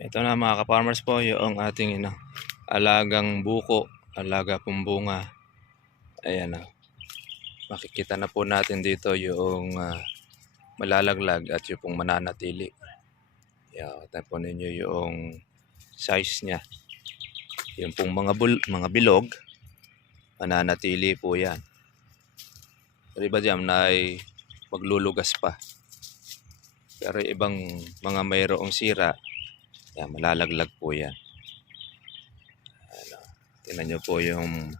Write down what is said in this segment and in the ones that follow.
Ito na mga ka-farmers po yung ating alagang buko, alaga pong bunga. Ayan na. Makikita na po natin dito yung malalaglag at yung pong mananatili. Ayan, po ninyo yung size niya. Yung pong mga bilog, mananatili po yan. Pero iba dyan na ay maglulugas pa. Pero ibang mga mayroong sira, yan, malalaglag po yan. Tingnan nyo po yung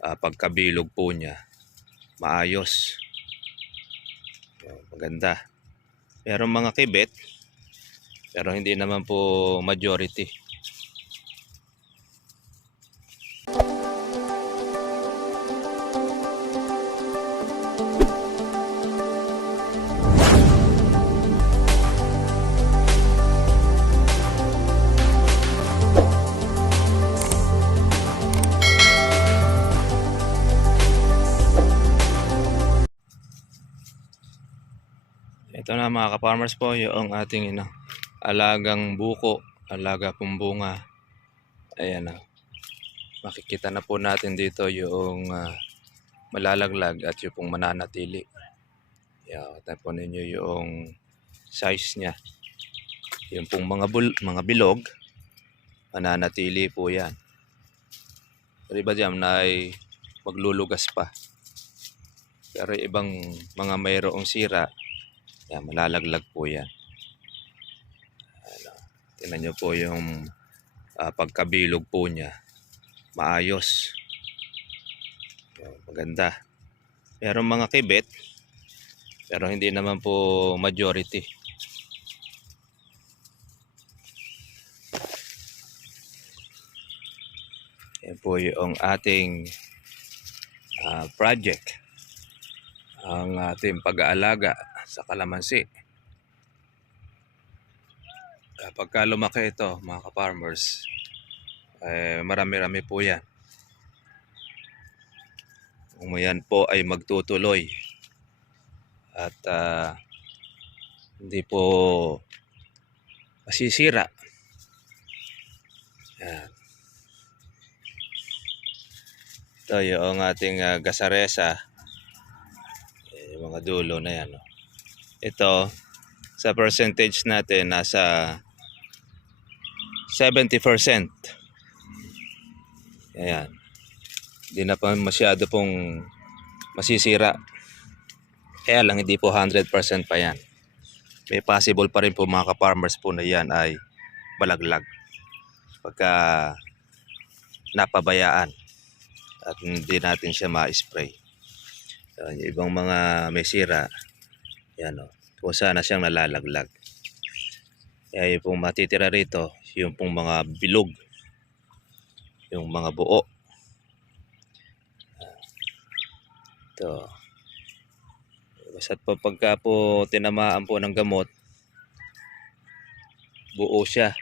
pagkabilog po niya. Maayos. Maganda. Pero mga kibet, pero hindi naman po majority. Ito na mga ka-farmers po yung ating alagang buko, alaga pong bunga. Ayan na. Makikita na po natin dito yung malalaglag at yung pong mananatili. Ayan, po ninyo yung size niya. Yung pong mga bilog, mananatili po yan. Pero iba dyan na ay maglulugas pa. Pero ibang mga mayroong sira, yan, malalaglag po yan. Tingnan nyo po yung pagkabilog po niya. Maayos. Maganda. Meron mga kibet, pero hindi naman po majority. Yan po yung ating project. Ang ating pag-aalaga sa kalamansi. Pagka lumaki ito mga ka-farmers, marami-rami po yan. Kung yan po ay magtutuloy at hindi po masisira. Yan. Ito yung ating gasaresa. Yung mga dulo na yan. Ito, sa percentage natin, nasa 70%. Ayan. Hindi na pa masyado pong masisira. Kaya lang hindi po 100% pa yan. May possible pa rin po mga ka-farmers po na yan ay malaglag. Pagka napabayaan at hindi natin siya ma-spray. Yung ibang mga may sira, yan o. Kung sana siyang nalalaglag. Kaya yung pong matitira rito, yung pong mga bilog, yung mga buo. Ito. Basta't po pagka po tinamaan po ng gamot, buo siya.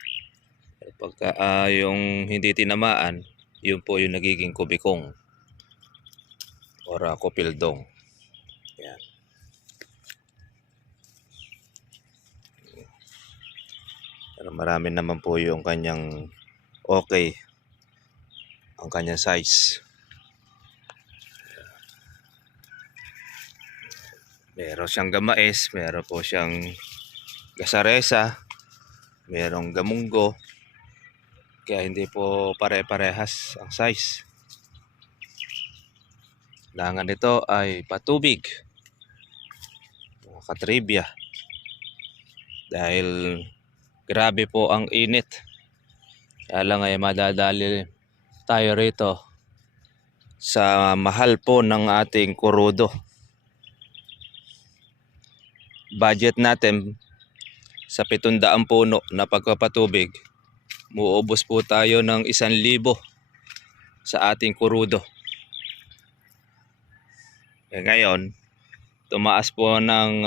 Pagka yung hindi tinamaan, yun po yung nagiging kubikong or kopildong. Yan. Pero marami naman po yung kanyang okay, ang kanyang size. Meron siyang gamais, meron po siyang gasaresa, merong gamunggo. Kaya hindi po pare-parehas ang size. Kailangan nito ay patubig, mga katribya. Dahil grabe po ang init. Kaya lang ay madadali tayo rito sa mahal po ng ating kurudo. Budget natin sa 700 puno na pagpapatubig, muubos po tayo ng 1,000 sa ating kurudo. Ngayon, tumaas po ng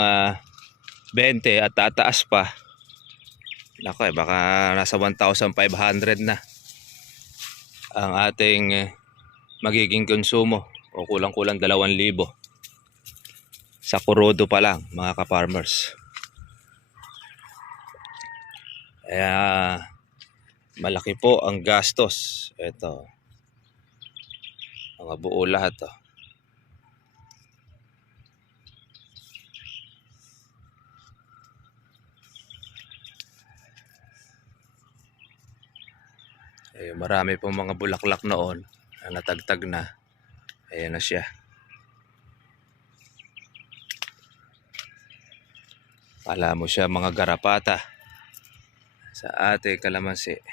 20 at tataas pa. Nako, baka nasa 1,500 na ang ating magiging konsumo o kulang-kulang 2,000 sa kurudo pa lang mga ka-farmers. Kaya malaki po ang gastos. Ito, mga buo lahat to. Marami pong mga bulaklak noon na natagtag na. Ayan na siya. Kala mo siya mga garapata sa ating kalamansi.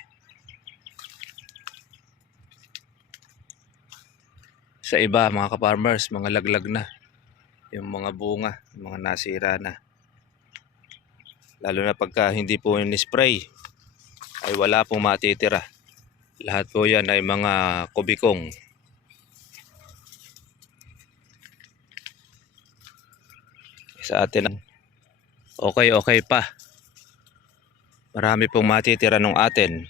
Sa iba mga ka-farmers, mga laglag na yung mga bunga, mga nasira na. Lalo na pagka hindi po yung spray ay wala pong matitira. Lahat po yan ay mga kubikong. Sa atin okay pa. Marami pong matitira nung atin.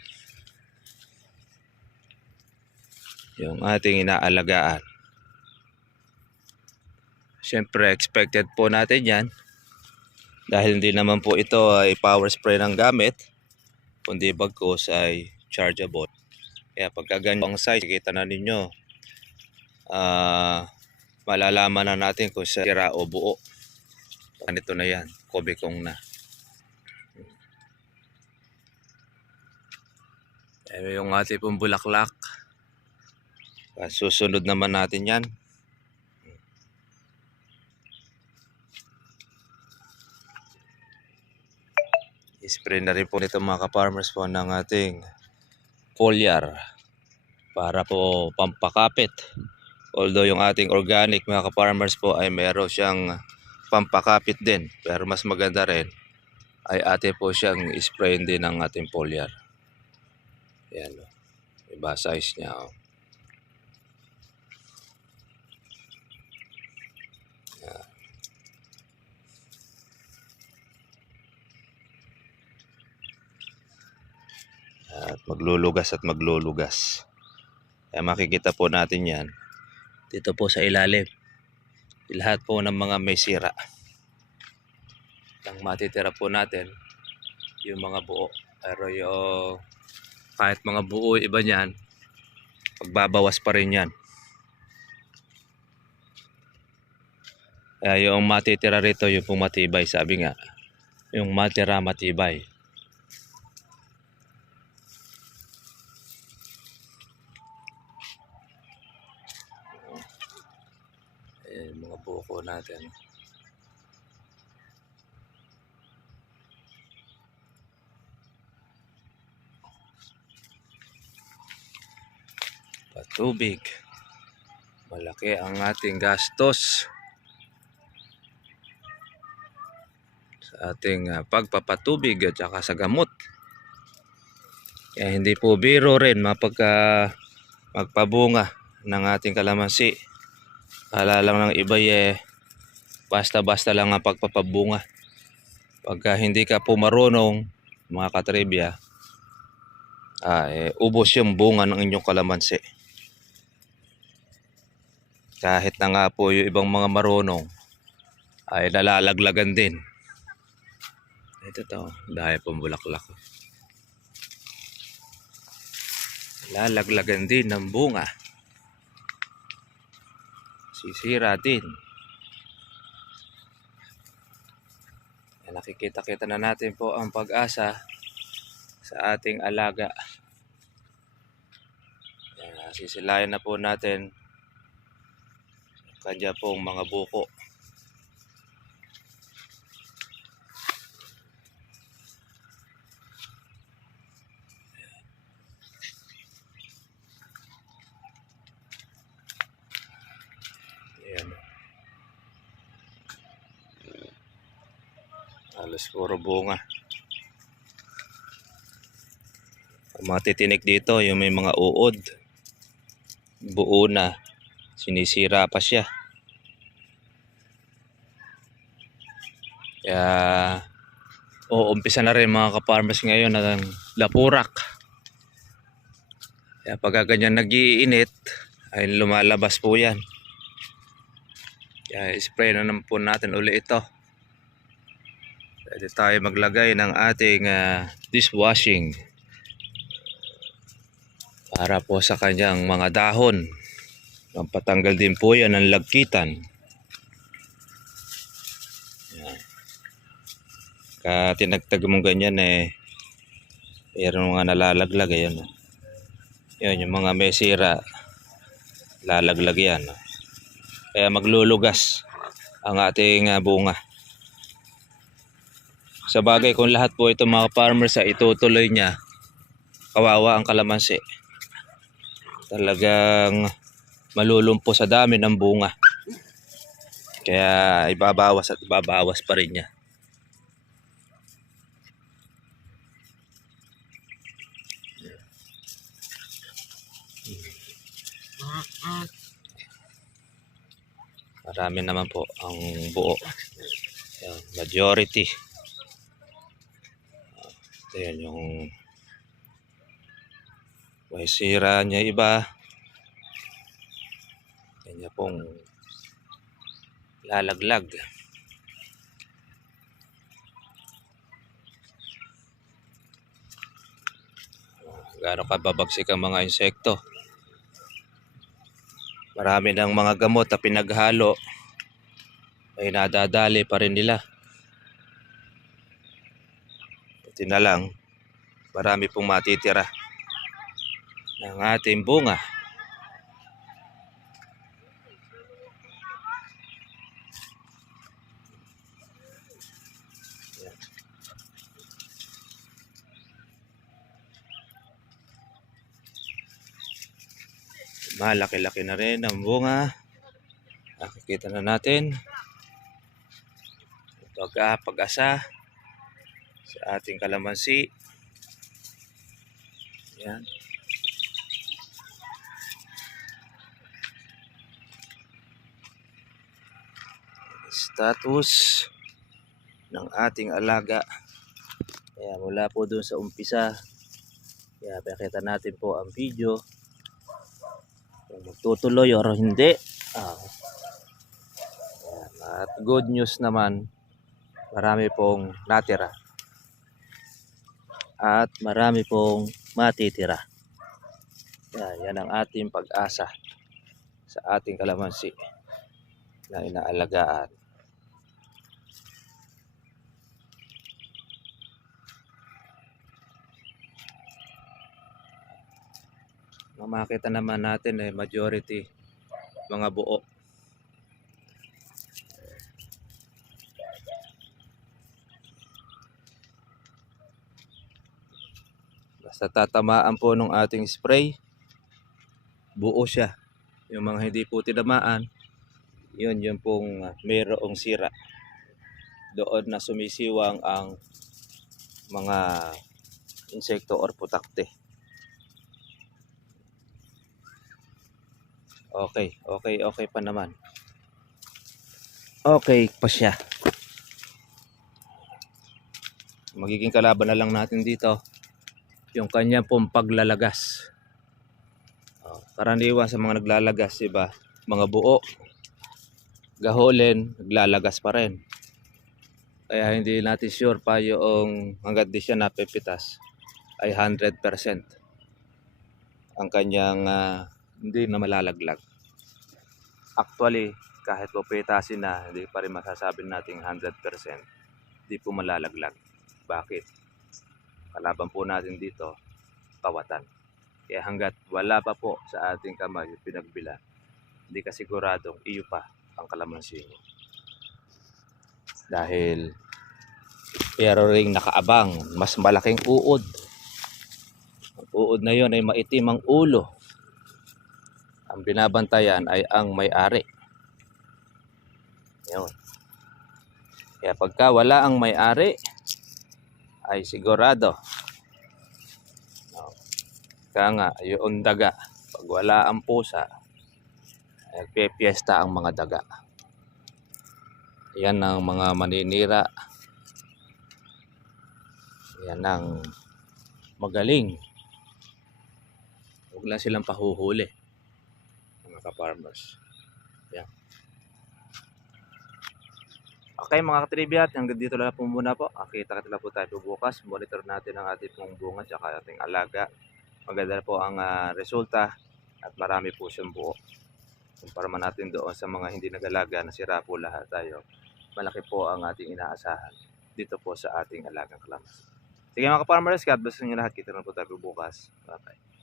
Yung ating inaalagaan. Siyempre expected po natin yan. Dahil hindi naman po ito ay power spray ng gamit. Kundi bagkus ay chargeable. Kaya pagka ganyan ang size, kita na ninyo. Malalaman na natin kung sira o buo. Ganito na yan. Kubikong na. Yung ating pong bulaklak. Susunod naman natin yan. I-spray na rin po nito mga ka-farmers po ng ating foliar para po pampakapit. Although yung ating organic mga ka-farmers po ay meron siyang pampakapit din. Pero mas maganda rin ay ate po siyang spray din ng ating foliar. Yan o. Iba size niya o. At maglulugas at maglulugas. Kaya makikita po natin yan dito po sa ilalim. Lahat po ng mga may sira. Ang matitira po natin yung mga buo. Pero yung kahit mga buo iba niyan, pagbabawas pa rin yan. Kaya yung matitira rito yung pong matibay. Sabi nga, yung matira matibay. Mga buko natin. Patubig. Malaki ang ating gastos sa ating pagpapatubig at saka sa gamot. Kaya hindi po biro rin magpabunga ng ating kalamansi. Kala lang ng iba basta-basta lang ang pagpapabunga. Pagka hindi ka po marunong mga katribya, ubos yung bunga ng inyong kalamansi. Kahit na nga po yung ibang mga marunong ay nalalaglagan din. Ito to, dahil pong bulaklak. Lalaglagan din ng bunga. Sisira din. Nakikita-kita na natin po ang pag-asa sa ating alaga. Sisilayan na po natin kanya pong mga buko. Ayan. Halos puro bunga. Ang matitinik dito yung may mga uod. Buo na. Sinisira pa siya. Kaya umpisa na rin mga ka-farmers ngayon ng lapurak. Kaya pagka ganyan nag-iinit ay lumalabas po yan. Kaya spray na naman po natin uli ito. Pwede tayo maglagay ng ating dishwashing para po sa kanyang mga dahon. Pampatanggal din po yan ng lagkitan. Yan. Tinagtag mong ganyan mayroong mga nalalaglag. Ayun. Yun, yung mga may sira, lalaglag yan. Kaya maglulugas ang ating bunga. Sa bagay, kung lahat po ito mga farmers ay itutuloy niya, kawawa ang kalamansi. Talagang malulumpo sa dami ng bunga. Kaya ibabawas at ibabawas pa rin niya. Marami naman po ang buo. Yan, majority. Ito yan yung may sira niya iba. Yan niya pong lalaglag. Gaano kababagsik ang mga insekto. Marami ng mga gamot na pinaghalo ay nadadali pa rin nila. Buti na lang, marami pong matitira ng ating bunga. Malaki-laki na rin ang bunga. Nakikita na natin pag-asa sa ating kalamansi. Yan. Status ng ating alaga. Kaya mula po dun sa umpisa, kaya pakita natin po ang video kung magtutuloy o hindi. At good news naman, marami pong natira at marami pong matitira. Yan ang ating pag-asa sa ating kalamansi na inaalagaan. Makita naman natin majority mga buo. Basta tatamaan po ng ating spray, buo siya. Yung mga hindi po tinamaan, yun pong mayroong sira. Doon na sumisiwang ang mga insekto or putakte. Okay pa naman. Okay pa siya. Magiging kalaban na lang natin dito yung kanya pong paglalagas. Karaniwan sa mga naglalagas, diba? Mga buo, gahulin, naglalagas pa rin. Kaya hindi natin sure pa yung hanggat di siya napipitas ay 100% ang kanyang hindi na malalaglag. Actually, kahit po pitasin na, hindi pa rin masasabi natin 100% hindi po malalaglag. Bakit? Kalaban po natin dito, kawatan. Kaya hanggat wala pa po sa ating kamay yung pinagbilan, hindi ka siguradong iyo pa ang kalamansi mo. Dahil pero ring nakaabang mas malaking uod. Ang uod na yon ay maitim ang ulo. Ang binabantayan ay ang may-ari. Yun. Kaya pagka wala ang may-ari ay sigurado. Kaya nga yung daga, pag wala ang pusa, nagpe-fiesta ang mga daga. Yan ang mga maninira. Yan ang magaling. Huwag lang silang pahuhuli, mga ka-farmers. Yan. Okay mga katribya, hanggang dito lang po muna po. Kita-kita lang po tayo bukas. Monitor natin ang ating pong bunga at ating alaga. maganda po ang resulta at marami po siyang buo. Kumpara man natin doon sa mga hindi nag-alaga na sira po lahat tayo, malaki po ang ating inaasahan dito po sa ating alagang kalamansi. Sige mga ka-farmers, God bless niyo lahat. Kita na po tayo bukas. Bye-bye.